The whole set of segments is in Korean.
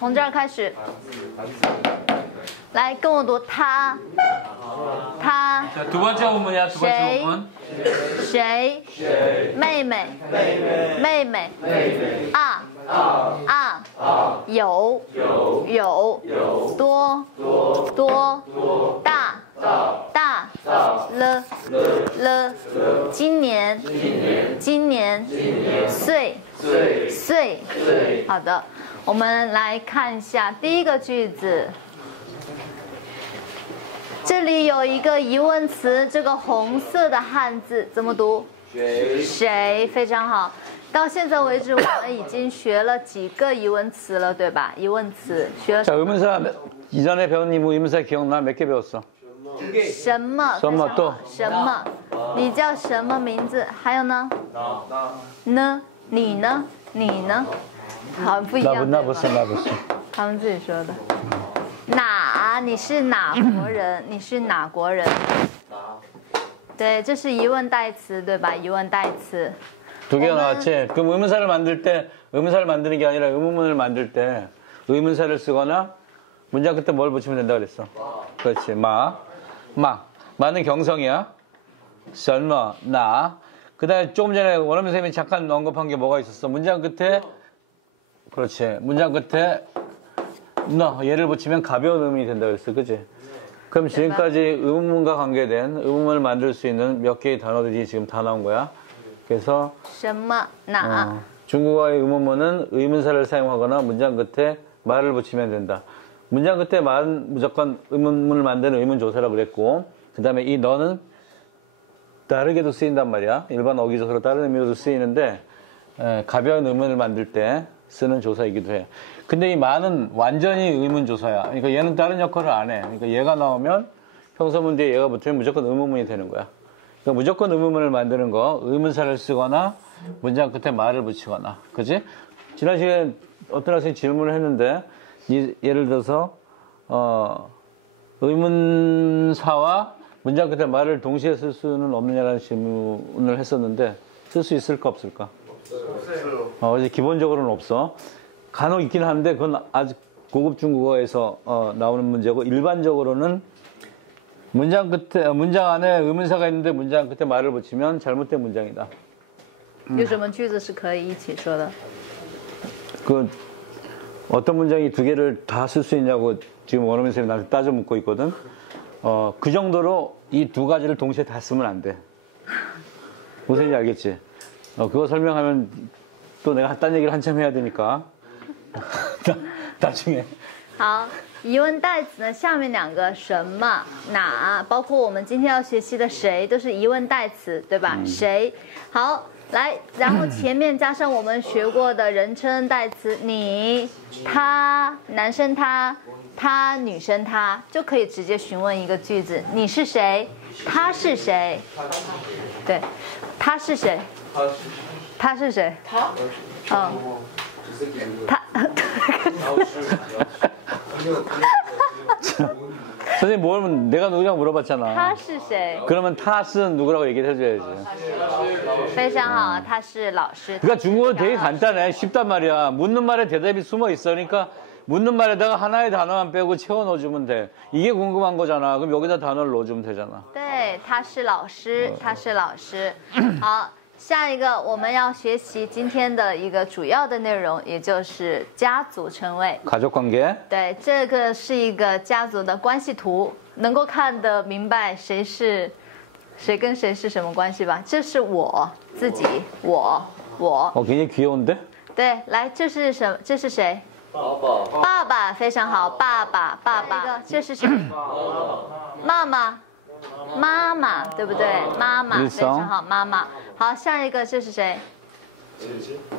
从这儿开始。来，跟我读他，他。 두 번째 부분이야. 두 번째 부분. 谁？妹妹，妹妹。啊，有，多，大，了，今年，岁。好的，我们来看一下第一个句子。 这里有一个疑问词，这个红色的汉字怎么读？谁？非常好。到现在为止，我们已经学了几个疑问词了，对吧？疑问词学了。 자, 의문사 이전에 배운 의문사 기억나? 몇 개 배웠어? 什么？什么또？什么？你叫什么名字？还有呢？呢？你呢？你呢？好，不一样。那不是。他们自己说的。 哪？你是哪国人？你是哪国人？对，这是疑问代词，对吧？疑问代词。 두 개가 나왔지. 그럼 의문사를 만들 때 의문사를 만드는 게 아니라 의문문을 만들 때 의문사를 쓰거나 문장 끝에 뭘 붙이면 된다 그랬어. 그렇지. 마는 경성이야. 설마 나. 그다음에 조금 전에 원어민 선생님이 잠깐 언급한 게 뭐가 있었어? 문장 끝에 그렇지. 문장 끝에 너 얘를 붙이면 가벼운 의문이 된다 그랬어. 그지? 그럼 지금까지 의문문과 관계된 의문문을 만들 수 있는 몇 개의 단어들이 지금 다 나온 거야. 그래서 什么哪 중국어의 의문문은 의문사를 사용하거나 문장 끝에 말을 붙이면 된다. 문장 끝에 말은 무조건 의문문을 만드는 의문조사라고 그랬고 그 다음에 이 너는 다르게도 쓰인단 말이야. 일반 어기조사로 다른 의미로도 쓰이는데 가벼운 의문을 만들 때 쓰는 조사이기도 해. 근데 이 마는 완전히 의문조사야. 그러니까 얘는 다른 역할을 안 해. 그러니까 얘가 나오면 평서문 뒤에 얘가 붙으면 무조건 의문문이 되는 거야. 그러니까 무조건 의문문을 만드는 거, 의문사를 쓰거나 문장 끝에 말을 붙이거나, 그지? 지난 시간에 어떤 학생이 질문을 했는데, 예를 들어서 의문사와 문장 끝에 말을 동시에 쓸 수는 없느냐라는 질문을 했었는데, 쓸 수 있을까 없을까? 없어요. 이제 기본적으로는 없어. 간혹 있긴 한데, 그건 아직 고급 중국어에서 나오는 문제고, 일반적으로는 문장 안에 의문사가 있는데 문장 끝에 말을 붙이면 잘못된 문장이다. 有什么句子是可以一起说的？ 그 어떤 문장이 두 개를 다 쓸 수 있냐고 지금 원어민 선생님이 나한테 따져 묻고 있거든. 그 정도로 이 두 가지를 동시에 다 쓰면 안 돼. 무슨 얘기인지 알겠지? 그거 설명하면 또 내가 딴 얘기를 한참 해야 되니까. 나중에. 好，疑问代词呢，下面两个什么、哪，包括我们今天要学习的谁，都是疑问代词，对吧？谁？好，来，然后前面加上我们学过的人称代词你、他，男生他、他女生他，就可以直接询问一个句子：你是谁？他是谁？对，他是谁？他是谁？他？他。 선생님 뭐면 내가 누구냐고 물어봤잖아. 他是谁? 그러면 타스는 누구라고 얘기를 해줘야지. 非常好, 他是老师. 그러니까 중국어는 되게 간단해. 쉽단 말이야. 묻는 말에 대답이 숨어 있어. 그러니까 묻는 말에다가 하나의 단어만 빼고 채워 넣어주면 돼. 이게 궁금한 거잖아. 그럼 여기다 단어를 넣어주면 되잖아. 对,他是老师,他是老师. 好。 下一个我们要学习今天的一个主要的内容，也就是家族称谓。 가족관계. 对，这个是一个家族的关系图，能够看得明白谁跟谁是什么关系吧？这是我自己，我。굉장히 귀여운데? 对，来，这是什么？这是谁？爸爸，非常好，爸爸。这是谁？妈妈，对不对？妈妈，非常好，妈妈。 好，下一个这是谁？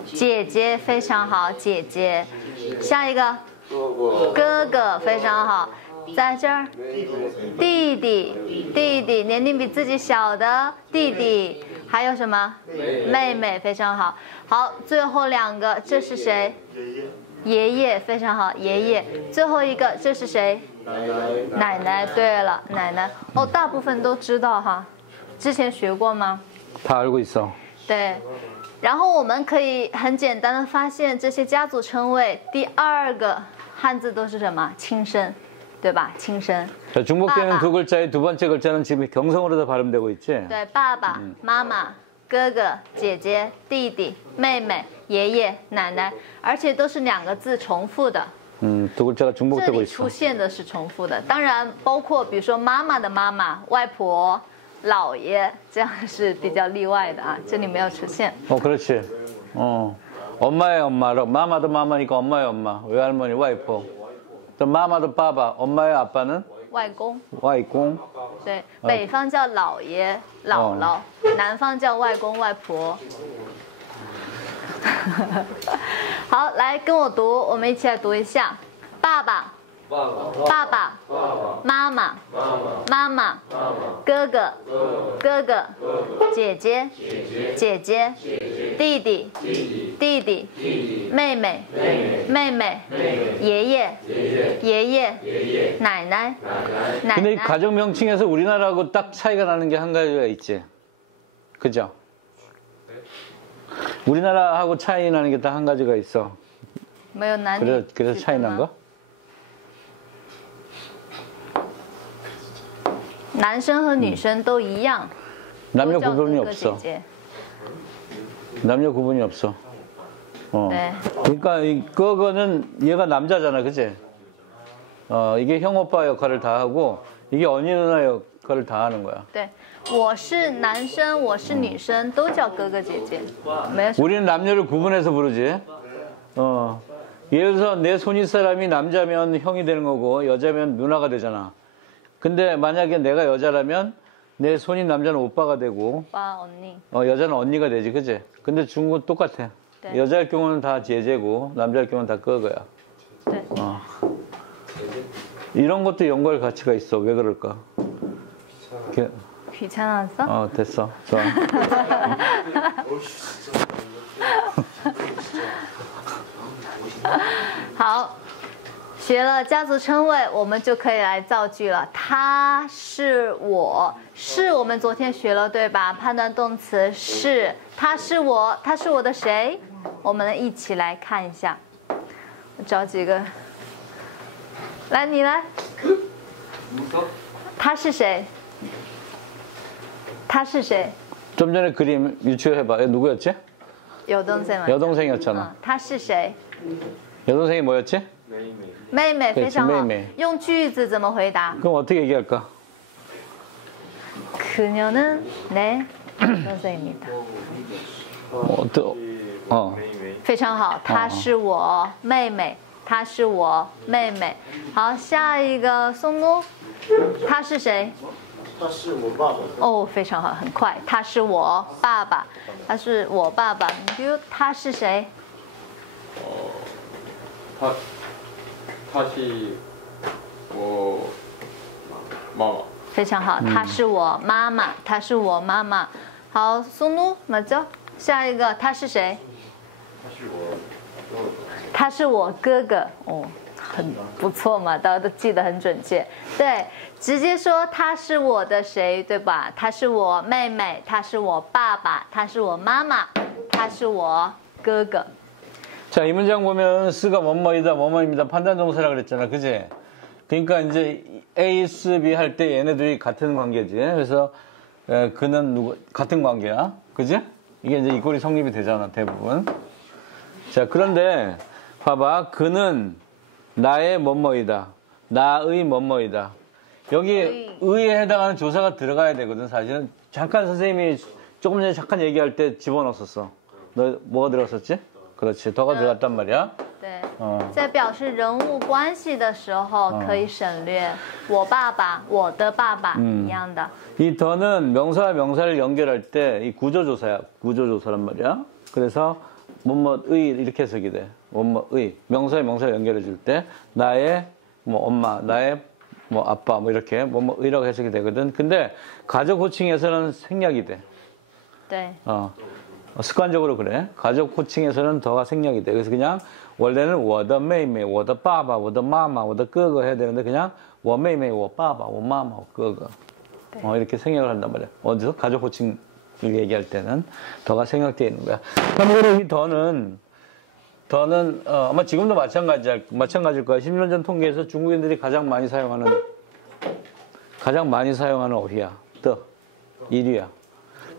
姐姐，非常好，姐姐。下一个哥哥，非常好，在这儿。弟弟，年龄比自己小的弟弟。还有什么？妹妹，非常好。好，最后两个，这是谁？爷爷，非常好，爷爷。最后一个，这是谁？奶奶。对了，奶奶。哦，大部分都知道哈，之前学过吗？ 다 알고 있어. 对，然后我们可以很简单的发现这些家族称谓第二个汉字都是什么轻声，对吧？轻声。 자, 중복되는 두 글자의 두 번째 글자는 지금 경성으로 다 발음되고 있지? 对，爸爸妈妈、哥哥、姐姐、弟弟、妹妹、爷爷、奶奶，而且都是2个字重复的。 두 글자가 这 중복되고 里 있어. 出现的是重复的，当然包括比如说妈妈的妈妈、外婆、姥爷，这样是比较例外的啊，这里没有出现。 그렇지. 엄마의 엄마로, 마마도 마마니까 엄마의 엄마, 외할머니, 와이프. 또 마마도 빠바, 엄마의 아빠는 外公， 와이공. 对，北方叫姥爷、姥姥，南方叫外公外婆。好，来跟我读，我们一起来读一下：爸爸、爸爸、妈妈、妈妈、哥哥、哥哥、姐姐、姐姐、弟弟、弟弟、妹妹、妹妹、爷爷、爷爷、奶奶、奶 근데 이 奶。 가족 명칭에서 우리나라하고 딱 차이가 나는 게 한 가지가 있지. 그죠? 우리나라하고 차이 나는 게 딱 한 가지가 있어. 没有男女 그래서 차이 난 거? 男生和女生都一样， 남녀 都叫 구분이 哥哥姐 없어. 姐。 남녀 구분이 없어. 네. 그러니까 그거는 얘가 남자잖아, 그치? 이게 형 오빠 역할을 다 하고 이게 언니 누나 역할을 다 하는 거야. 对，我是男生，我是女生，都叫哥哥姐姐，没有。 우리는 남녀를 구분해서 부르지. 예를 들어서 내 손윗 사람이 남자면 형이 되는 거고 여자면 누나가 되잖아. 근데 만약에 내가 여자라면 내 손윗 남자는 오빠가 되고 爸언니。 여자는 언니가 되지, 그치? 근데 중국은 똑같아. 네. 여자일 경우는 다 제제고 남자일 경우는 다 끄거야. 对， 이런 것도 연구할 가치가 있어. 왜 그럴까? 이렇게, 귀찮았어? 됐어. 좋아. 好，学了家族称谓，我们就可以来造句了。他是我，是我们昨天学了对吧？判断动词是，他是我，他是我的谁？我们一起来看一下，我找几个，来你来，他是谁？他是谁？ 좀 전에 그림 유추해봐. 누구였지? 有东西吗？ 여동생이었잖아. 他是谁？ 여동생이 뭐였지? 妹妹，非常好妹妹。用句子怎么回答？ 그럼 어떻게 얘기할까? 그녀는 내 동생입니다. 어. 非常好，她是我妹妹，她是我妹妹。好，下一个松怒，他是谁？他是我爸爸。哦，非常好，很快。他是我爸爸，他是我爸爸。比如他是谁？他是我妈妈。非常好，她是我妈妈，她是我妈妈。好，松怒，马走。下一个，他是谁？他是我哥哥。哦，很不错嘛，大家都记得很准确。对，直接说他是我的谁，对吧？他是我妹妹，他是我爸爸，他是我妈妈，他是我哥哥。 자, 이 문장 보면 스가 뭐뭐이다, 뭐뭐입니다. 판단 동사라 그랬잖아, 그지? 그러니까 이제 A, S, B 할 때 얘네들이 같은 관계지. 그래서 그는 누구 같은 관계야, 그지? 이게 이제 이 꼴이 성립이 되잖아, 대부분. 자, 그런데 봐봐, 그는 나의 뭐뭐이다, 나의 뭐뭐이다. 여기 의에 해당하는 조사가 들어가야 되거든, 사실은. 잠깐 선생님이 조금 전에 잠깐 얘기할 때 집어넣었었어. 너 뭐가 들어갔었지? 그렇지, 더가 들어갔단 말이야. 对，在表示人物关系的时候可以省略我爸爸、我的爸爸一样的。 이 더는 명사와 명사를 연결할 때 이 구조조사야. 구조조사란 말이야. 그래서 뭐뭐의 이렇게 해석이 돼. 뭐뭐의 명사와 명사를 연결해 줄 때 나의 뭐 엄마, 나의 뭐 아빠 뭐 이렇게 뭐뭐의라고 해석이 되거든. 근데 가족 호칭에서는 생략이 돼. 对， 습관적으로 그래. 가족 호칭에서는 더가 생략이 돼. 그래서 그냥 원래는 我的妹妹,我的爸爸,我的妈妈,我的哥哥 해야 되는데 그냥 我妹妹,我爸爸,我妈妈,我哥哥 이렇게 생략을 한단 말이야. 어디서? 가족 호칭을 얘기할 때는 더가 생략되어 있는 거야. 참고로 이 더는 더는 아마 지금도 마찬가지일 거야. 10년 전 통계에서 중국인들이 가장 많이 사용하는 어휘야. 더 1위야.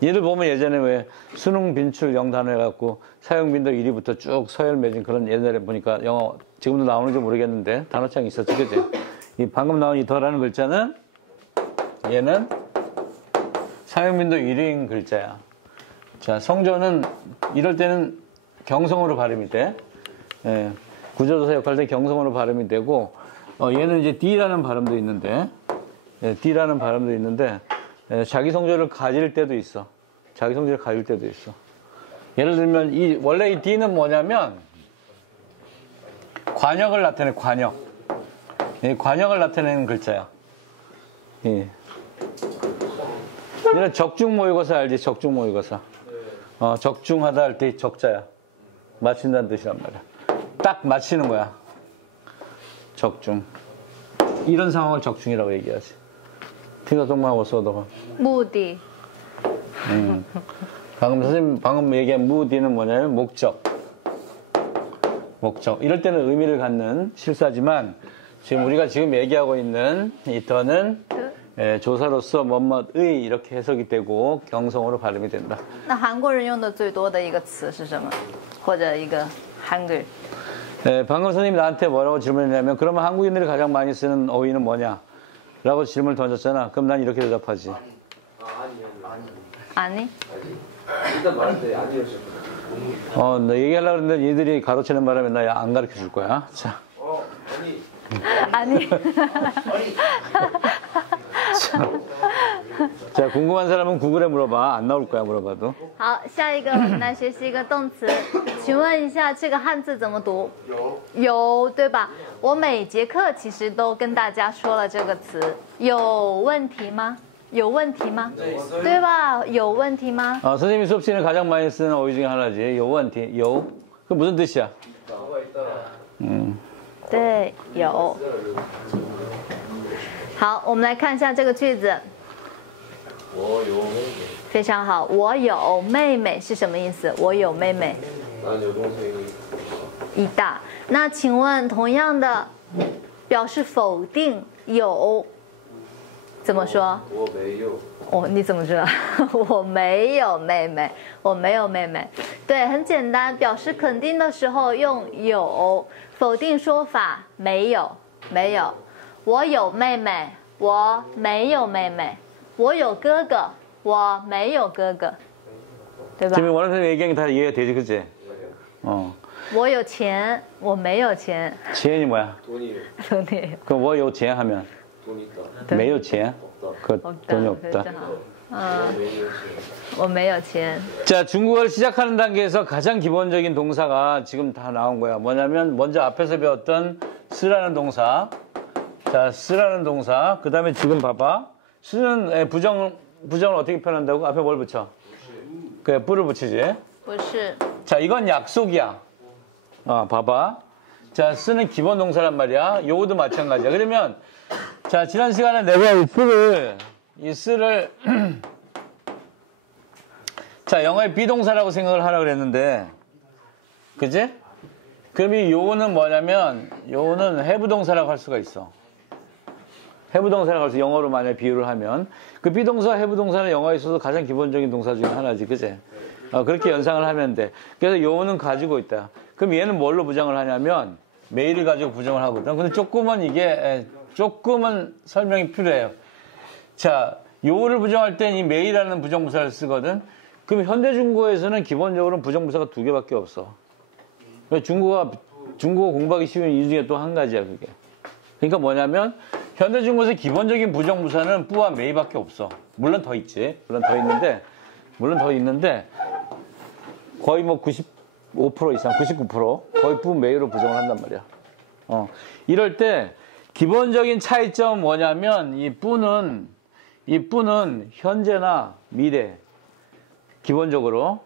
얘를 보면 예전에 왜 수능 빈출 0단어 해갖고 사용 빈도 1위부터 쭉 서열 매진 그런 옛날에 보니까 영어 지금도 나오는지 모르겠는데 단어창이 있었지, 그지? 이 방금 나온 이 더라는 글자는 얘는 사용 빈도 1위인 글자야. 자, 성조는 이럴 때는 경성어로 발음이 돼. 예, 구조조사 역할 때 경성어로 발음이 되고, 얘는 이제 D라는 발음도 있는데, D라는 발음도 있는데, 자기 성조를 가질 때도 있어. 자기 성조를 가질 때도 있어. 예를 들면, 원래 이 D는 뭐냐면, 관역을 나타내, 관역. 관역을 나타내는 글자야. 예. 얘는 적중 모의고사 알지? 적중 모의고사. 적중하다 할 때 적자야. 맞춘다는 뜻이란 말이야. 딱 맞히는 거야. 적중. 이런 상황을 적중이라고 얘기하지.听得懂吗？我说的话。目的。 방금 얘기한 무디는 뭐냐면 목적. 이럴 때는 의미를 갖는 실사지만 우리가 지금 얘기하고 있는 이 더는 조사로서 뭐뭐의 이렇게 해석이 되고 경성어로 발음이 된다. 那韩国人用的最多的一个词是什么？或者一个한글？ 방금 선생님이 나한테 뭐라고 질문했냐면 그러면 한국인들이 가장 많이 쓰는 어휘는 뭐냐? 라고 질문을 던졌잖아. 그럼 난 이렇게 대답하지. 아니? 일단 말했는데 아니었죠. 너 얘기하려고 했는데 얘들이 가로채는 바람에 나 안 가르쳐 줄 거야. 자. 아니. 자, 궁금한 사람은 구글에 물어봐. 안 나올 거야, 물어봐도. 好，下一个我们来学习一个动词，请问一下这个汉字怎么读？有，对吧？我每节课其实都跟大家说了这个词，有问题吗？有问题吗？对吧？有问题吗？ 선생님이 수업 시간에 가장 많이 쓰는 어휘 중에 하나지. 요问题, 요. 그 무슨 뜻이야? 对，有。好，我们来看一下这个句子。我有妹妹。非常好，我有妹妹是什么意思？我有妹妹。一大。那请问，同样的，表示否定有，怎么说？我没有。哦，你怎么知道？我没有妹妹，我没有妹妹。对，很简单，表示肯定的时候用有，否定说法没有，没有。我有妹妹，我没有妹妹。我有哥哥，我没有哥哥，对吧？ 지금 원하는 얘기하는 게 다 이해가 되지, 그치? 我有钱，我没有钱。 钱이 뭐야? 돈이요. 돈이에요. 그럼 我有钱 하면? 돈 있다. 没有钱? 그 돈이 없다. 我没有钱。 자, 중국어를 시작하는 단계에서 가장 기본적인 동사가 지금 다 나온 거야. 뭐냐면 먼저 앞에서 배웠던 쓰라는 동사. 자, 쓰라는 동사. 그 다음에 지금 봐봐. 쓰는 부정을 어떻게 표현한다고? 앞에 뭘 붙여? 그래, 뿌를 붙이지. 不是。 자, 이건 약속이야. 봐봐. 자, 쓰는 기본 동사란 말이야. 요거도 마찬가지야. 그러면, 자, 지난 시간에 내가 이 쓰를, 자, 영어의 비동사라고 생각을 하라고 그랬는데, 그지? 그럼 이 요거는 뭐냐면, 요거는 해부동사라고 할 수가 있어. 해부동사라고 해서 영어로 만약에 비유를 하면, 그 비동사, 해부동사는 영어에 있어서 가장 기본적인 동사 중에 하나지, 그지? 그렇게 연상을 하면 돼. 그래서 요거는 가지고 있다. 그럼 얘는 뭘로 부정을 하냐면, 메일을 가지고 부정을 하거든. 근데 조금은 설명이 필요해요. 자, 요거를 부정할 땐 이 메일이라는 부정부사를 쓰거든. 그럼 현대중국어에서는 기본적으로 부정부사가 2개밖에 없어. 중국어 공부하기 쉬운 이유 중에 또 한 가지야, 그게. 그러니까 뭐냐면, 현대중국어에서 기본적인 부정부사는 뿌와 메이밖에 없어. 물론 더 있지. 물론 더 있는데, 거의 뭐 95% 이상, 99% 거의 뿌 메이로 부정을 한단 말이야. 이럴 때, 기본적인 차이점은 뭐냐면, 이 뿌는 현재나 미래, 기본적으로,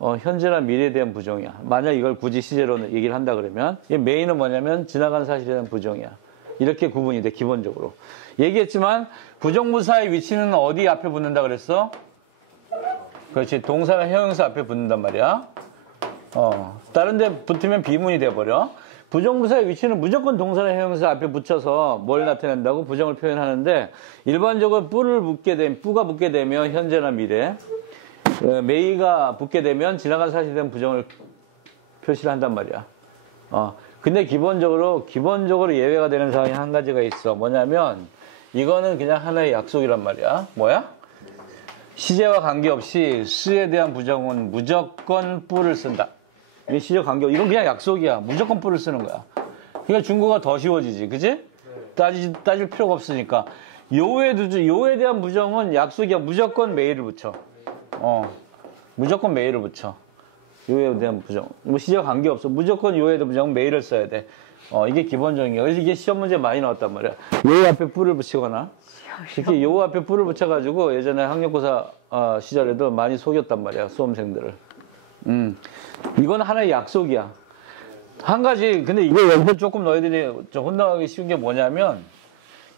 현재나 미래에 대한 부정이야. 만약 이걸 굳이 시제로 얘기를 한다 그러면, 이 메이는 뭐냐면, 지나간 사실에 대한 부정이야. 이렇게 구분이 돼, 기본적으로. 얘기했지만, 부정부사의 위치는 어디 앞에 붙는다 그랬어? 그렇지. 동사나 형용사 앞에 붙는단 말이야. 다른 데 붙으면 비문이 돼버려. 부정부사의 위치는 무조건 동사나 형용사 앞에 붙여서 뭘 나타낸다고 부정을 표현하는데 일반적으로 뿌가 붙게 되면 현재나 미래, may가 붙게 되면 지나간 사실에 대한 부정을 표시를 한단 말이야. 근데 기본적으로 예외가 되는 상황이 한 가지가 있어. 뭐냐면 이거는 그냥 하나의 약속이란 말이야. 뭐야? 시제와 관계없이 스에 대한 부정은 무조건 뿌를 쓴다. 시제와 관계없이 이건 그냥 약속이야. 무조건 뿌를 쓰는 거야. 그러니까 중국어가 더 쉬워지지, 그지? 따질 필요가 없으니까. 요에 대한 부정은 약속이야. 무조건 메이를 붙여. 무조건 메이를 붙여. 요에 대한 부정. 뭐 시제와 관계없어. 무조건 요에 대한 부정은 메이를 써야 돼. 이게 기본적인 거야. 그래서 이게 시험 문제 많이 나왔단 말이야. 요 앞에 뿌를 붙이거나. 특히 요 앞에 뿌를 붙여가지고 예전에 학력고사 시절에도 많이 속였단 말이야. 수험생들을. 이건 하나의 약속이야. 한 가지, 근데 이거 여기서 조금 너희들이 좀 혼동하기 쉬운 게 뭐냐면,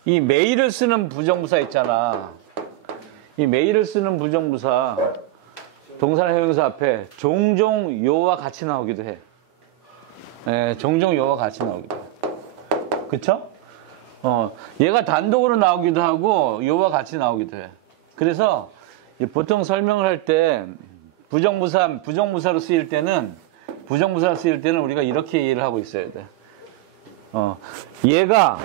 이 메이를 쓰는 부정부사 있잖아. 이 메이를 쓰는 부정부사, 동사나 형용사 앞에 종종 요와 같이 나오기도 해. 종종 요와 같이 나오기도 해. 그쵸? 얘가 단독으로 나오기도 하고, 요와 같이 나오기도 해. 그래서, 보통 설명을 할 때, 부정부사로 쓰일 때는 우리가 이렇게 이해를 하고 있어야 돼. 얘가,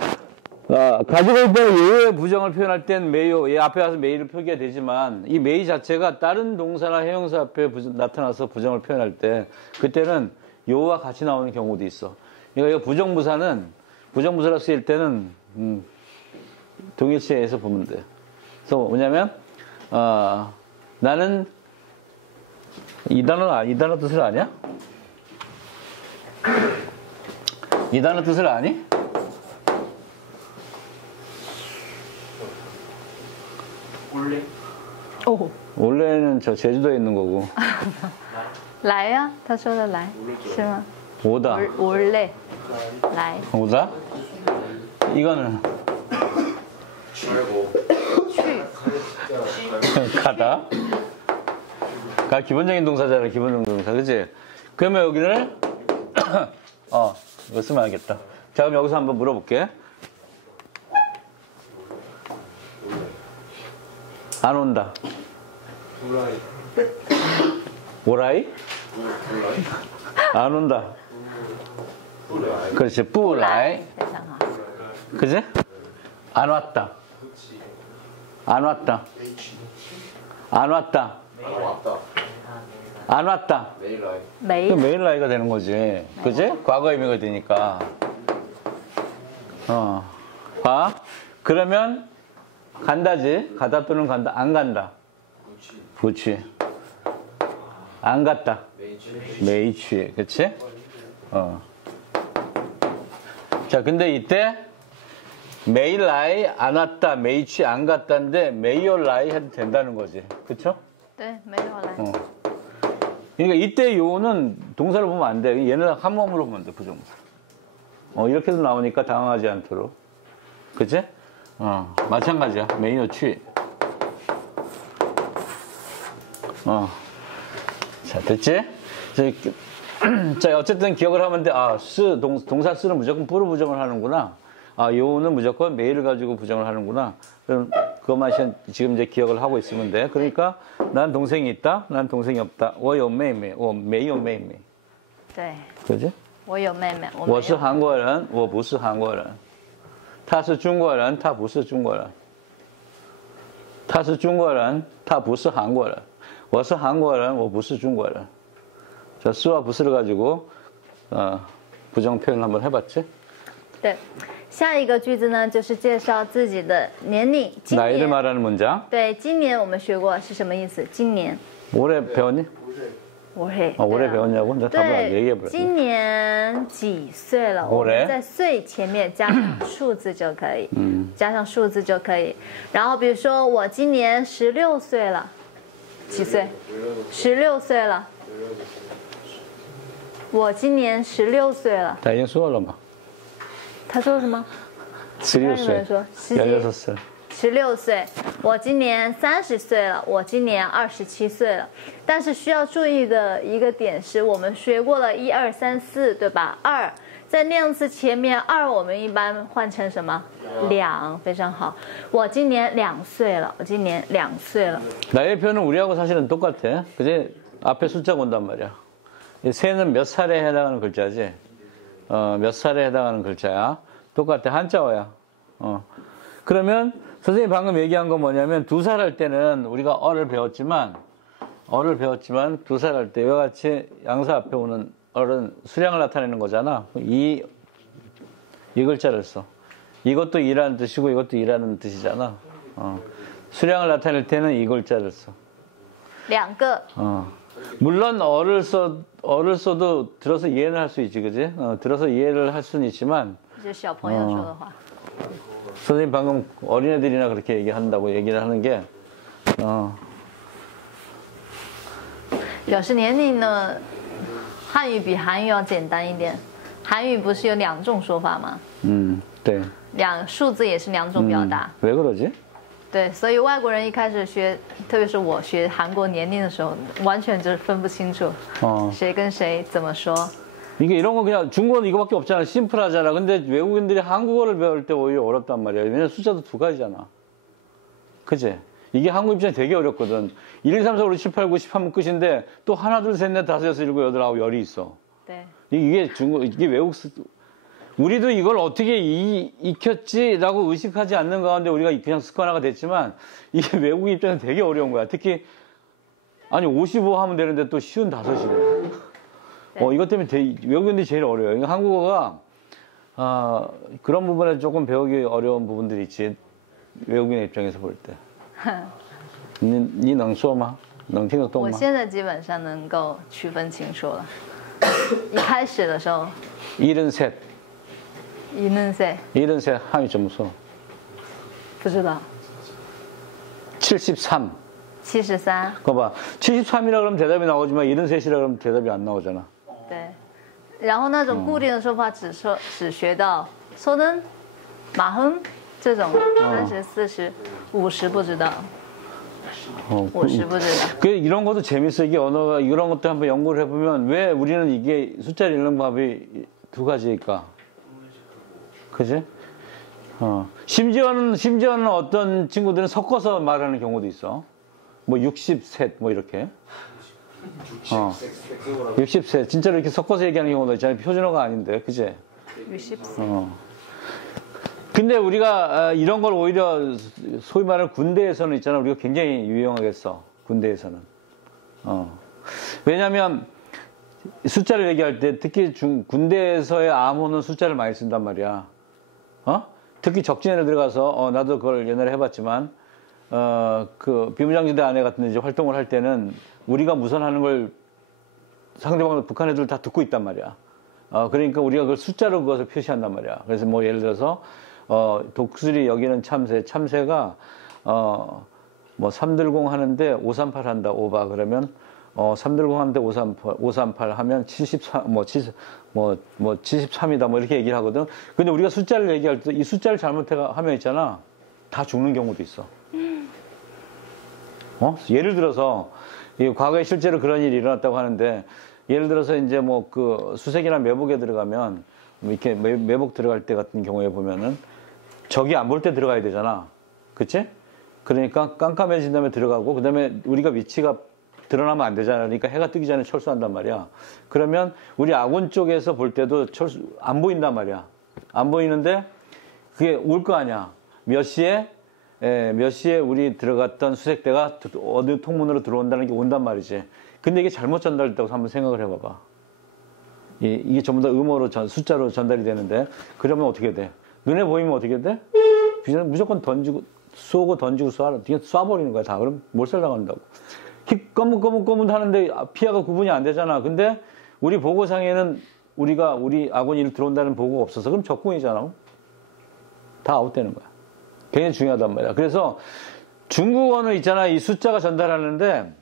가지고 있는 요의 부정을 표현할 땐 메이요, 얘 앞에 와서 메이를 표기가 되지만, 이 메이 자체가 다른 동사나 형용사 앞에 나타나서 부정을 표현할 때, 그때는 요와 같이 나오는 경우도 있어. 그러니까 이 부정부사로 쓰일 때는, 동일시에서 보면 돼. 그래서 뭐냐면, 나는 이 단어 뜻을 아냐? 이 단어 뜻을 아니? 원래는 저 제주도에 있는 거고. 来呀，他说的来是吗？ 오다. 원래 来 오다? 이거는 가다. 기본적인 동사잖아. 기본적인 동사. 그치? 그러면 여기를 이거 쓰면 알겠다. 자, 그럼 여기서 한번 물어볼게. 안 온다. 오라이? 안 온다. 그렇지. 뿌라이. 그치? 안 왔다. 안 왔다. 안 왔다. 안 왔다. 메일 라이가 되는 거지. 그치? 과거 의미가 되니까. 봐. 그러면 간다지. 가다 또는 간다. 안 간다. 그치. 안 갔다. 메이취. 그치? 자, 근데 이때 메일 라이 안 왔다. 메이취 안 갔다인데 메이어 라이 해도 된다는 거지. 그쵸? 네, 메이어 라이. 그러니까 이때 요는 동사를 보면 안 돼. 얘는 한 몸으로 보면 돼, 부정사. 이렇게도 나오니까 당황하지 않도록. 그치? 마찬가지야. 메이어 취. 자, 됐지? 자, 어쨌든 기억을 하면 돼. 동사 쓰는 무조건 뿌로 부정을 하는구나. 요는 무조건 메이를 가지고 부정을 하는구나. 그럼 그것만 지금 이제 기억을 하고 있으면 돼. 그러니까 난 동생이 있다. 난 동생이 없다. 我有妹妹我没有妹妹对 그지? 我有妹妹我是韩国人我不是韩国人他是中国人他不是中国人他是中国人他不是韩国人我是韩国人我不是中国人자, 쓰와 부스를 가지고 부정 표현을 한번 해봤지? 对下一个句子呢，就是介绍自己的年龄。 나이를 말하는 문장. 对，今年我们学过是什么意思？今年。 올해 배웠니? 올해. 올해 배웠냐고? 나 답을 얘기해버려. 今年几岁了？我们在岁前面加上数字就可以。加上数字就可以。然后比如说我今年16岁了，几岁？16岁了。我今年16岁了。他已经说了嘛？他说什么？ 16岁，16岁。16岁，我今年30岁了，我今年27岁了。但是需要注意的一个点是，我们学过了1、2、3、4，对吧？2在量词前面2我们一般换成什么？2，非常好。我今年2岁了，我今年2岁了。 나의 표현은 우리하고 사실은 똑같아. 그지? 앞에 숫자가 온단 말이야. 이 새는 몇 살에 해당하는 글자지? 몇 살에 해당하는 글자야. 똑같아. 한자어야. 그러면 선생님이 방금 얘기한 건 뭐냐면 2살 할 때는 우리가 어를 배웠지만 2살 할 때 이와 같이 양사 앞에 오는 어른 수량을 나타내는 거잖아. 이 글자를 써. 이것도 이라는 뜻이고 이것도 이라는 뜻이잖아. 수량을 나타낼 때는 이 글자를 써. 2个. 물론 어를 써도 들어서 이해는 할 수 있지, 그지? 들어서 이해를 할 수는 있지만. 这是小朋友说的话. 선생님 방금 어린애들이나 그렇게 얘기한다고 얘기를 하는 게, 表示年龄呢，汉语比韩语要简单一点。韩语不是有2种说法吗？ 네. 数字也是2种表达。 왜 그러지? 对，所以外国人一开始学，特别是我学韩国年龄的时候，完全就是分不清楚，谁跟谁怎么说。 이게 이런 거 그냥 중국어는 이거밖에 없잖아. 심플하잖아. 근데 외국인들이 한국어를 배울 때 오히려 어렵단 말이야. 왜냐면 숫자도 2가지잖아. 그치? 이게 한국 입장에 되게 어렵거든. 1, 2, 3, 4, 5, 6, 7, 8, 9, 10 하면 끝인데 또 하나, 둘, 셋, 넷, 다섯, 여섯, 일곱, 여덟, 아홉, 열이 있어. 네. 이게 외국, 우리도 이걸 어떻게 익혔지라고 의식하지 않는 가운데 우리가 그냥 습관화가 됐지만 이게 외국 입장에서 되게 어려운 거야. 특히, 아니, 55 하면 되는데 또 쉬운 5이네. 네. 이것 때문에 외국인들이 제일 어려워요. 그러니까 한국어가, 그런 부분에 조금 배우기 어려운 부분들이 있지. 외국인의 입장에서 볼 때. 你能说吗？能听得懂吗？我现在基本上能够区分清楚了。一开始的时候。73. 73. 73 한유 점수. 不知道。 73. 73. 그거 봐. 73이라 그러면 대답이 나오지만 73이라 그러면 대답이 안 나오잖아. 对。然后那种固定的说法只学到소는 마흔这种30, 40, 50不知道。 50不知道。 이런 것도 재밌어. 이게 언어가 이런 것도 한번 연구를 해보면 왜 우리는 이게 숫자를 읽는 방법이 2가지일까? 그지? 심지어는 어떤 친구들은 섞어서 말하는 경우도 있어. 뭐 60셋 뭐 이렇게. 60셋 진짜로 이렇게 섞어서 얘기하는 경우도 있잖아요. 표준어가 아닌데, 그지? 60셋. 근데 우리가 이런 걸 오히려 소위 말하는 군대에서는 있잖아. 우리가 굉장히 유용하게 써. 군대에서는. 왜냐면 숫자를 얘기할 때 특히 군대에서의 암호는 숫자를 많이 쓴단 말이야. 특히 적진에 들어가서 나도 그걸 옛날에 해봤지만 그 비무장지대 안에 같은 데 이제 활동을 할 때는 우리가 무선하는 걸 상대방 북한 애들 다 듣고 있단 말이야. 그러니까 우리가 그걸 숫자로 그것을 표시한단 말이야. 그래서 뭐 예를 들어서 독수리 여기는 참새가 뭐 3들공 하는데 538 한다. 오바 그러면 3들공 하는데 538 하면 73 뭐 73이다 뭐 이렇게 얘기를 하거든. 근데 우리가 숫자를 얘기할 때 이 숫자를 잘못하면 있잖아. 다 죽는 경우도 있어. 예를 들어서 과거에 실제로 그런 일이 일어났다고 하는데 예를 들어서 이제 뭐 그 수색이나 매복에 들어가면 이렇게 매복 들어갈 때 같은 경우에 보면은 적이 안 볼 때 들어가야 되잖아. 그치? 그러니까 깜깜해진 다음에 들어가고 그 다음에 우리가 위치가 드러나면 안 되잖아. 그러니까 해가 뜨기 전에 철수한단 말이야. 그러면 우리 아군 쪽에서 볼 때도 안 보인단 말이야. 안 보이는데 그게 올 거 아니야. 몇 시에 우리 들어갔던 수색대가 어느 통문으로 들어온다는 게 온단 말이지. 근데 이게 잘못 전달됐다고 한번 생각을 해봐봐. 이게 전부 다 음어로 숫자로 전달이 되는데 그러면 어떻게 돼? 눈에 보이면 어떻게 돼? 무조건 쏘고 던지고 쏴버리는 거야 다. 그럼 몰살당한다고. 검은 하는데 피하가 구분이 안 되잖아. 근데 우리 보고상에는 우리 아군이 들어온다는 보고가 없어서 그럼 적군이잖아. 다 아웃되는 거야. 굉장히 중요하단 말이야. 그래서 중국어는 있잖아. 이 숫자가 전달하는데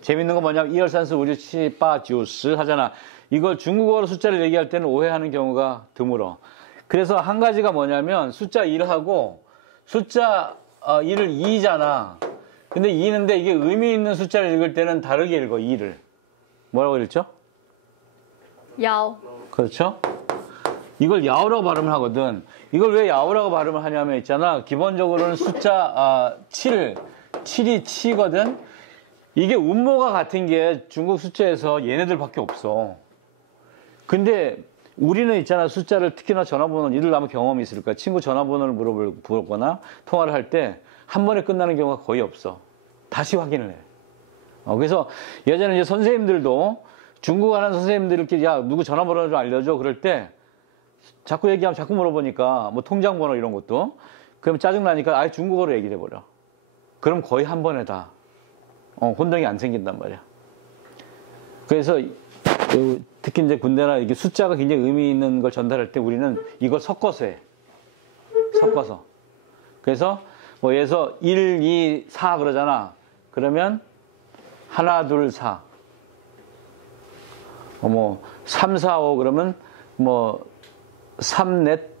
재밌는 건 뭐냐면 1, 2, 3, 4, 5, 6, 7, 8, 9, 10 하잖아. 이걸 중국어로 숫자를 얘기할 때는 오해하는 경우가 드물어. 그래서 한 가지가 뭐냐면 숫자 1하고 숫자 1을 2잖아. 근데 2인데 이게 의미 있는 숫자를 읽을 때는 다르게 읽어. 2를. 뭐라고 읽죠? 야오. 그렇죠? 이걸 야오라고 발음을 하거든. 이걸 왜 야오라고 발음을 하냐면 있잖아. 기본적으로는 숫자 7이 치거든. 이게 음모가 같은 게 중국 숫자에서 얘네들밖에 없어. 근데 우리는 있잖아. 숫자를 특히나 전화번호 이들 아마 경험이 있을 거야. 친구 전화번호를 물어보거나 통화를 할 때 한 번에 끝나는 경우가 거의 없어. 다시 확인을 해. 그래서 예전에 이제 선생님들도 중국어 하는 선생님들 이렇게 야 누구 전화번호 좀 알려줘 그럴 때 자꾸 얘기하면 자꾸 물어보니까 뭐 통장번호 이런 것도 그러면 짜증나니까 아예 중국어로 얘기를 해버려. 그럼 거의 한 번에 다 혼동이 안 생긴단 말이야. 그래서 특히 이제 군대나 이게 숫자가 굉장히 의미 있는 걸 전달할 때 우리는 이걸 섞어서 해. 섞어서. 그래서 뭐 예서 1, 2, 4 그러잖아. 그러면 하나, 둘, 4. 뭐 3, 4, 5 그러면 뭐 3, 넷,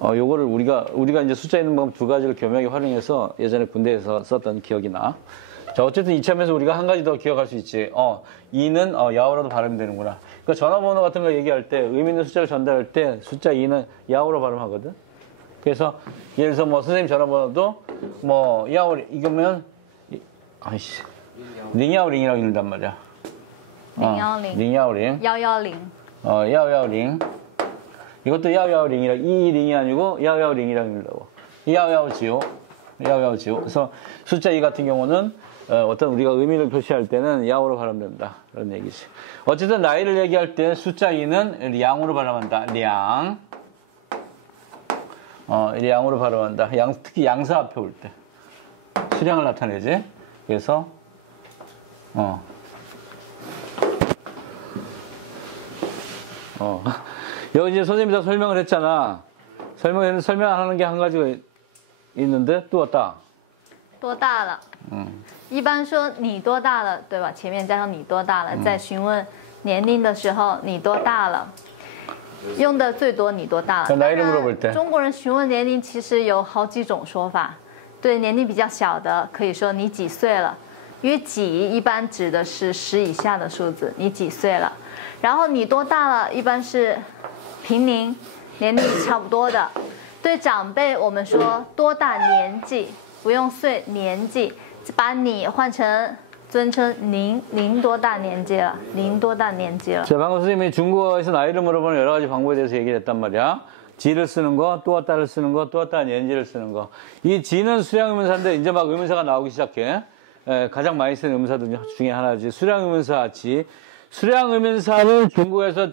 5. 요거를 우리가 이제 숫자 있는 방법 두 가지를 교묘하게 활용해서 예전에 군대에서 썼던 기억이 나. 자, 어쨌든 이참에서 우리가 한 가지 더 기억할 수 있지. 2는 야오라도 발음이 되는구나. 그러니까 전화번호 같은 거 얘기할 때 의미 있는 숫자를 전달할 때 숫자 2는 야오로 발음하거든. 그래서 예를 들어서 뭐 선생님 전화번호도 뭐 야오 이거면 아이씨 링야오링이라고 읽는단 말이야. 링야오링. 110. 야오야오링. 이것도 야오야오링이라 이링이 아니고 야오야오링이라고 읽는다고. 야오야오지요. 야오야오지요. 그래서 숫자 2 같은 경우는 어떤 우리가 의미를 표시할 때는 야오로 발음된다. 그런 얘기지. 어쨌든 나이를 얘기할 때 숫자 2는 량으로 발음한다. 량. 양으로 발음한다. 특히 양사 앞에 올 때. 수량을 나타내지. 그래서, 여기 이제 선생님이 다 설명을 했잖아. 설명하는 게 한 가지가 있는데, 또 왔다. 多大了？一般说你多大了，对吧？前面加上你多大了，在询问年龄的时候，你多大了？用的最多你多大了？ 나이를 물어볼 때. 中国人询问年龄其实有好几种说法。对年龄比较小的，可以说你几岁了，因为几一般指的是10以下的数字，你几岁了？然后你多大了，一般是平龄，年龄差不多的。对长辈我们说多大年纪，不用岁，年纪，把你换成尊称您多大年纪了？您多大年纪了？ 자, 방금 선생님이 중국어에서 나이를 물어보는 여러 가지 방법에 대해서 얘기를 했단 말이야. 지를 쓰는 거, 또왔다를 쓰는 거, 또왔다 년지를 쓰는 거. 이 지는 수량 의문사인데 이제 막 의문사가 나오기 시작해. 가장 많이 쓰는 의문사들 중에 하나지. 수량 의문사 지. 수량 의문사는 중국에서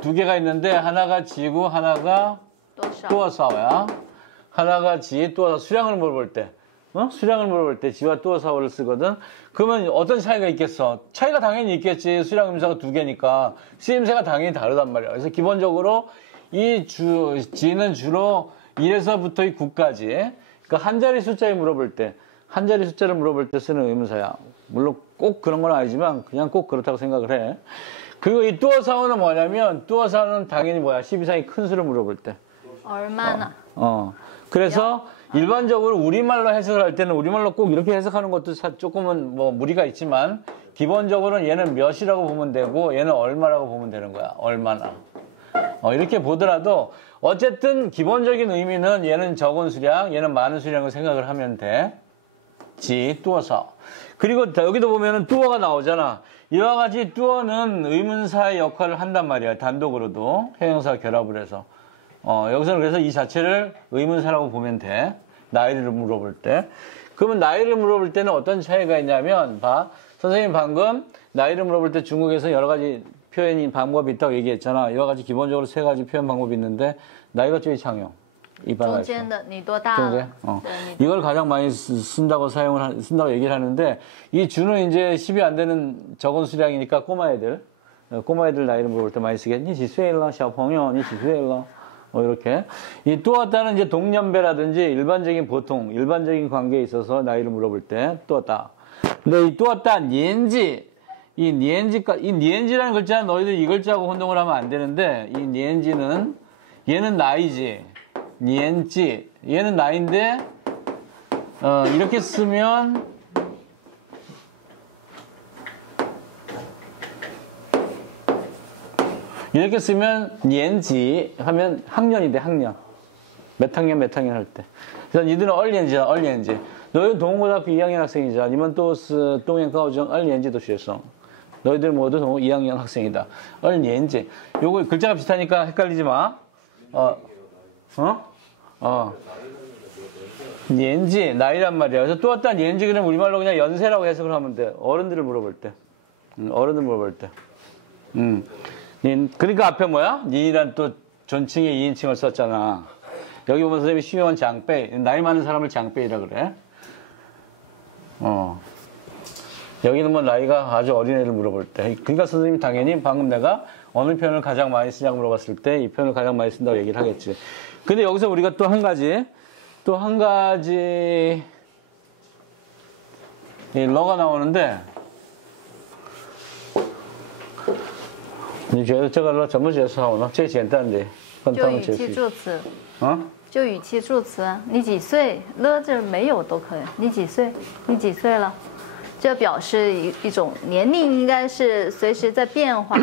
두 개가 있는데 하나가 지고 하나가 또사오야. 하나가 지, 또사 수량을 물어볼 때. 수량을 물어볼 때 지와 또사오를 쓰거든. 그러면 어떤 차이가 있겠어? 차이가 당연히 있겠지. 수량 의문사가 두 개니까 쓰임새가 당연히 다르단 말이야. 그래서 기본적으로 이 지는 주로 1에서부터 9까지. 그러니까 한 자리 숫자에 물어볼 때, 한 자리 숫자를 물어볼 때 쓰는 의문사야. 물론 꼭 그런 건 아니지만 그냥 꼭 그렇다고 생각을 해. 그리고 이 또사오는 뭐냐면 또사오는 당연히 뭐야? 10 이상이 큰 수를 물어볼 때. 얼마나? 그래서 일반적으로 우리말로 해석을 할 때는 우리말로 꼭 이렇게 해석하는 것도 조금은 뭐 무리가 있지만 기본적으로는 얘는 몇이라고 보면 되고 얘는 얼마라고 보면 되는 거야. 얼마나. 이렇게 보더라도 어쨌든 기본적인 의미는 얘는 적은 수량, 얘는 많은 수량을 생각을 하면 돼. 지, 뚜어서. 그리고 여기도 보면은 뚜어가 나오잖아. 이와 같이 뚜어는 의문사의 역할을 한단 말이야. 단독으로도. 형용사 결합을 해서. 여기서는 그래서 이 자체를 의문사라고 보면 돼. 나이를 물어볼 때. 그러면 나이를 물어볼 때는 어떤 차이가 있냐면, 봐. 선생님 방금 나이를 물어볼 때 중국에서 여러 가지 표현 방법이 있다고 얘기했잖아. 이와 같이 기본적으로 세 가지 표현 방법이 있는데, 나이가 제일常用. 이반에서. 이걸 가장 많이 쓴다고 얘기를 하는데, 이 주는 이제 10이 안 되는 적은 수량이니까 꼬마 애들 나이를 물어볼 때 많이 쓰겠니? 几岁了, 小朋友, 你几岁了? 이렇게. 이 또왔다는 이제 동년배라든지 일반적인 관계에 있어서 나이를 물어볼 때 또왔다. 근데 이 또왔다 년지, 이 년지라는 글자는 너희들 이 글자하고 혼동을 하면 안 되는데, 이 년지는 얘는 나이지. 년지. 얘는 나인데, 이렇게 쓰면, 이렇게 쓰면, 년지 하면 학년이 돼, 학년. 몇 학년 할 때. 그래서 니들은 얼리엔지야, 얼리엔지. 너희는 동호고등학교 2학년 학생이자, 니们都是东岩高中二年级的学生. 너희들 모두 동호 2학년 학생이다. 얼리엔지. 요거 글자가 비슷하니까 헷갈리지 마. 년지, 나이란 말이야. 그래서 또 어떤 년지 그러면 우리말로 그냥 연세라고 해석을 하면 돼. 어른들을 물어볼 때. 어른들 물어볼 때. 그러니까 앞에 뭐야? 니란 또 존칭의 2인칭을 썼잖아. 여기 보면 선생님이 쉬운 장빼, 나이 많은 사람을 장빼이라 그래. 여기는 뭐 나이가 아주 어린애를 물어볼 때. 그러니까 선생님 당연히 방금 내가 어느 표현을 가장 많이 쓰냐고 물어봤을 때 이 표현을 가장 많이 쓴다고 얘기를 하겠지. 근데 여기서 우리가 또 한 가지 이 러가 나오는데, 你觉得这个了怎么解释好呢？最简单的，跟他就语们解释。气助词。啊？就语气助词，你几岁？了这没有都可以。你几岁？你几岁了？这表示一种年龄应该是随时在变化，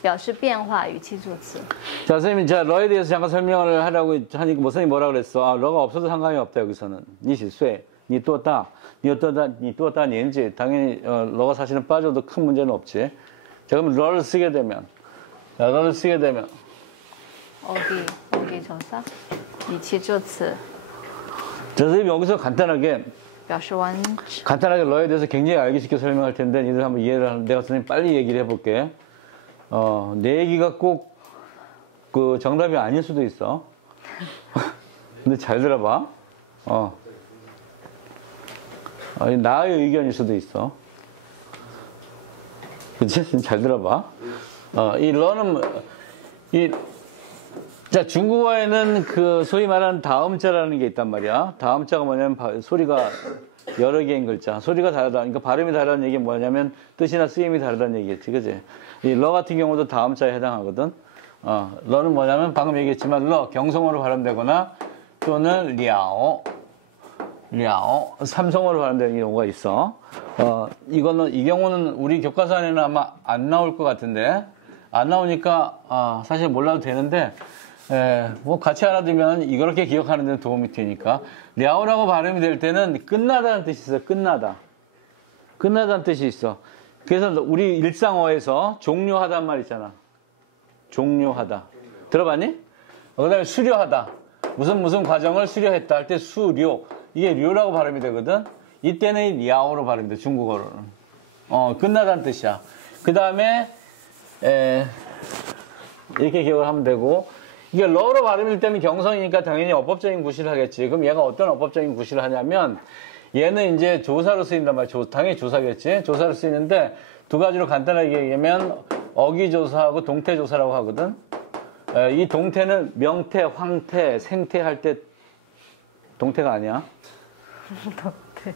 表示变化语气助词。 자, 선생님이 자, 러에 대해서 잠깐 설명을 하라고 하니까 뭐 선생님이 뭐라 그랬어? 아, 러가 없어도 상관이 없다, 여기서는. 你几岁? 你多大? 你多大年纪? 당연히 러가 사실은 빠져도 큰 문제는 없지. 자, 그럼 러를 쓰게 되면, 어디 조사? 语气助词 자, 선생님 여기서 간단하게 러에 대해서 굉장히 알기 쉽게 설명할 텐데, 니들 한번 이해를 하는, 내가 선생님 빨리 얘기를 해볼게. 내 얘기가 꼭 그 정답이 아닐 수도 있어. 근데 잘 들어봐. 나의 의견일 수도 있어. 그치? 잘 들어봐. 이 러는, 자, 중국어에는 그 소위 말하는 다음자라는 게 있단 말이야. 다음자가 뭐냐면 소리가 여러 개인 글자. 소리가 다르다. 그러니까 발음이 다르다는 얘기는 뭐냐면 뜻이나 쓰임이 다르다는 얘기겠지. 그치? 이 러 같은 경우도 다음자에 해당하거든. 러는 뭐냐면 방금 얘기했지만 러, 경성어로 발음되거나 또는 랴오, 삼성어로 발음되는 경우가 있어. 이 경우는 우리 교과서 안에는 아마 안 나올 것 같은데, 안 나오니까, 사실 몰라도 되는데, 뭐 같이 알아두면 이렇게 기억하는 데 도움이 되니까. 랴오라고 발음이 될 때는 끝나다는 뜻이 있어, 끝나다. 끝나다는 뜻이 있어. 그래서 우리 일상어에서 종료하다는 말 있잖아. 종료하다. 들어봤니? 그 다음에 수료하다. 무슨 과정을 수료했다 할 때 수료. 이게 료라고 발음이 되거든. 이때는 랴오로 발음이 돼, 중국어로는. 끝나다는 뜻이야. 그 다음에, 이렇게 기억을 하면 되고, 이게 러로 발음일 때는 경성이니까 당연히 어법적인 구실을 하겠지. 그럼 얘가 어떤 어법적인 구실을 하냐면, 얘는 이제 조사로 쓰인단 말이야. 당연히 조사겠지. 조사로 쓰이는데, 두 가지로 간단하게 얘기하면, 어기조사하고 동태조사라고 하거든. 이 동태는 명태, 황태, 생태 할 때 동태가 아니야. 동태.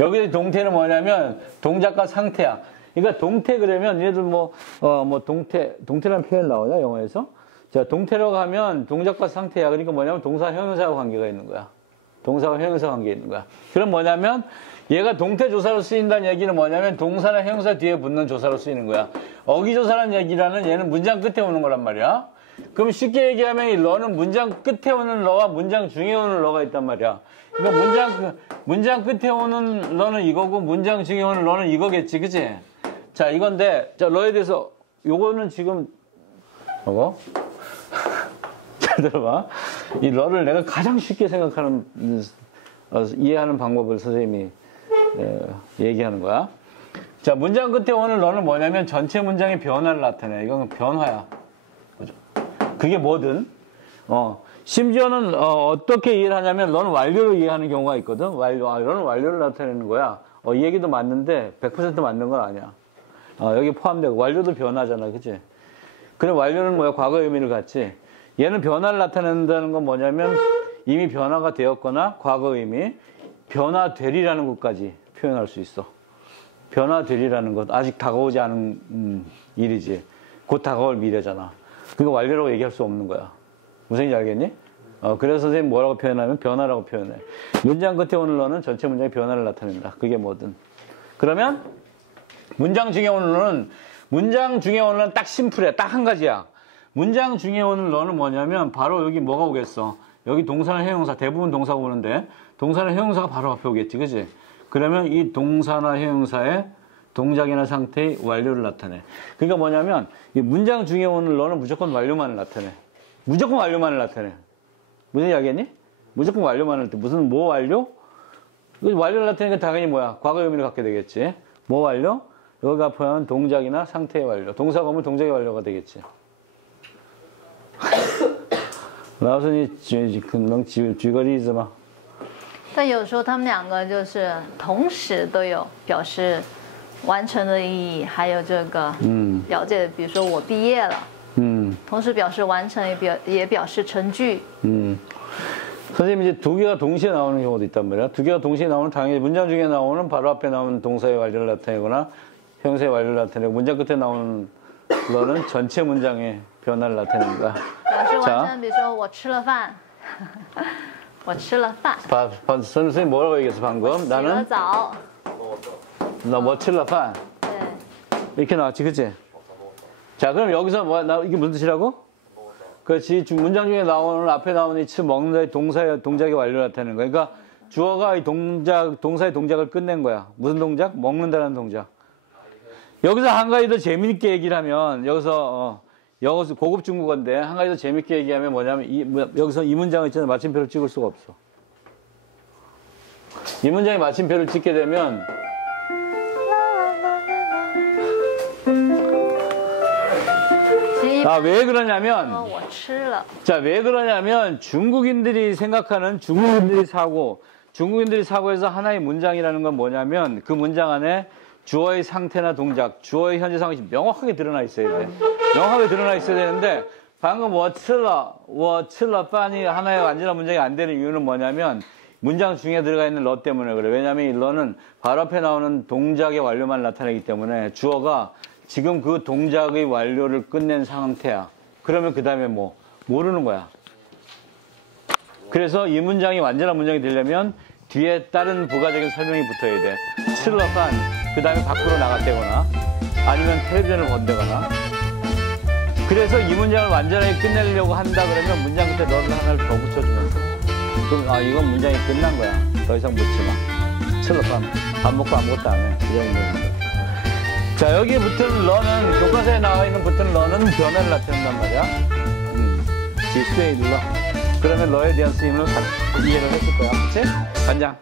여기 동태는 뭐냐면 동작과 상태야. 그러니까 동태 그러면 얘들 동태라는 표현 나오냐 영어에서? 자, 동태라고 하면 동작과 상태야. 그러니까 뭐냐면 동사 형용사와 관계가 있는 거야. 동사와 형용사 관계가 있는 거야. 그럼 뭐냐면 얘가 동태 조사로 쓰인다는 얘기는 뭐냐면 동사나 형용사 뒤에 붙는 조사로 쓰이는 거야. 어기조사라는 얘기라는 얘는 문장 끝에 오는 거란 말이야. 그럼 쉽게 얘기하면 이 러는 문장 끝에 오는 러와 문장 중에 오는 러가 있단 말이야. 그러니까 문장 끝에 오는 러는 이거고 문장 중에 오는 러는 이거겠지, 그치? 자, 이건데, 자, 러에 대해서 요거는 지금 잘 들어봐. 이 러를 내가 가장 쉽게 생각하는 이해하는 방법을 선생님이 얘기하는 거야. 자, 문장 끝에 오는 러는 뭐냐면 전체 문장의 변화를 나타내. 이건 변화야. 그죠? 그게 뭐든. 심지어는 어떻게 이해를 하냐면 러는 완료로 이해하는 경우가 있거든. 러는 완료를 나타내는 거야. 이 얘기도 맞는데 100% 맞는 건 아니야. 여기 포함되고 완료도 변화잖아, 그치? 그래, 완료는 뭐야? 과거 의미를 갖지. 얘는 변화를 나타낸다는 건 뭐냐면 이미 변화가 되었거나 과거 의미, 변화되리라는 것까지 표현할 수 있어. 변화되리라는 것, 아직 다가오지 않은 일이지. 곧 다가올 미래잖아. 그거 완료라고 얘기할 수 없는 거야. 무슨 얘기인지 알겠니? 그래서 선생님 뭐라고 표현하면 변화라고 표현해. 문장 끝에 오는 너는 전체 문장의 변화를 나타낸다. 그게 뭐든. 그러면 문장 중에 오는 너는 문장 중에 오는 너는 딱 심플해. 딱 한 가지야. 문장 중에 오는 너는 뭐냐면 바로 여기 뭐가 오겠어? 여기 동사나 형용사 대부분 동사가 오는데 동사나 형용사가 바로 앞에 오겠지. 그치? 그러면 이 동사나 형용사의 동작이나 상태의 완료를 나타내. 그러니까 뭐냐면 이 문장 중에 오는 너는 무조건 완료만을 나타내. 무조건 완료만을 나타내. 무슨 이야기했니? 무조건 완료만을 때 무슨 뭐 완료? 완료를 나타내니까 당연히 뭐야? 과거 의미를 갖게 되겠지. 뭐 완료? 여기가 포함한 동작이나 상태의 완료. 동사가 오면 동작의 완료가 되겠지. 老师，你能举个例子吗？但有时候他们两个就是同时都有表示完成的意义，还有这个表界，比如说我毕业了，同时表示完成也表示成句。 선생님이 이제 두 개가 동시에 나오는 경우도 있단 말이야. 두 개가 동시에 나오는 당연히 문장 중에 나오는 바로 앞에 나오는 동사의 완료를 나타내거나 형사의 완료를 나타내고 문장 끝에 나오는 너는 전체 문장의 변화를 나타낸다. 表示完成，比如说我吃了饭，我吃了饭。 선생님 뭐라고 얘기했어 방금? 洗了澡。 나 뭐 칠라 판. 네. 이렇게 나왔지, 그치? 자, 그럼 여기서 이게 무슨 뜻이라고? 그렇지. 문장 중에 나오는, 앞에 나오는 이 먹는 동작의 완료를 나타내는 거야. 그러니까 주어가 이 동사의 동작을 끝낸 거야. 무슨 동작? 먹는다는 동작. 여기서 한 가지 더 재미있게 얘기를 하면, 여기서 고급 중국어인데, 한 가지 더 재미있게 얘기하면 뭐냐면, 여기서 이 문장을 있잖아. 마침표를 찍을 수가 없어. 이 문장에 마침표를 찍게 되면, 왜 그러냐면, 자, 왜 그러냐면, 중국인들이 생각하는 중국인들이 사고에서 하나의 문장이라는 건 뭐냐면, 그 문장 안에 주어의 상태나 동작, 주어의 현재 상황이 명확하게 드러나 있어야 돼. 명확하게 드러나 있어야 되는데, 방금 我吃了 빤이 하나의 완전한 문장이 안 되는 이유는 뭐냐면, 문장 중에 들어가 있는 러 때문에 그래. 왜냐면 이 러는 바로 앞에 나오는 동작의 완료만 나타내기 때문에 주어가 지금 그 동작의 완료를 끝낸 상태야. 그러면 그 다음에 모르는 거야. 그래서 이 문장이 완전한 문장이 되려면 뒤에 다른 부가적인 설명이 붙어야 돼. 칠러판, 그 다음에 밖으로 나갔다거나 아니면 텔레비전을 본다거나. 그래서 이 문장을 완전하게 끝내려고 한다 그러면 문장 끝에 너를 하나를 더 붙여주면 돼. 그럼 이건 문장이 끝난 거야. 더 이상 묻지 마. 칠러판, 밥 먹고 아무것도 안 해. 그 정도입니다. 자, 여기에 붙은 러는, 교과서에 나와 있는 붙은 러는 변화를 나타낸단 말이야. 지수의 일러. 그러면 러에 대한 쓰임을 이해를 했을 거야. 그치? 간장.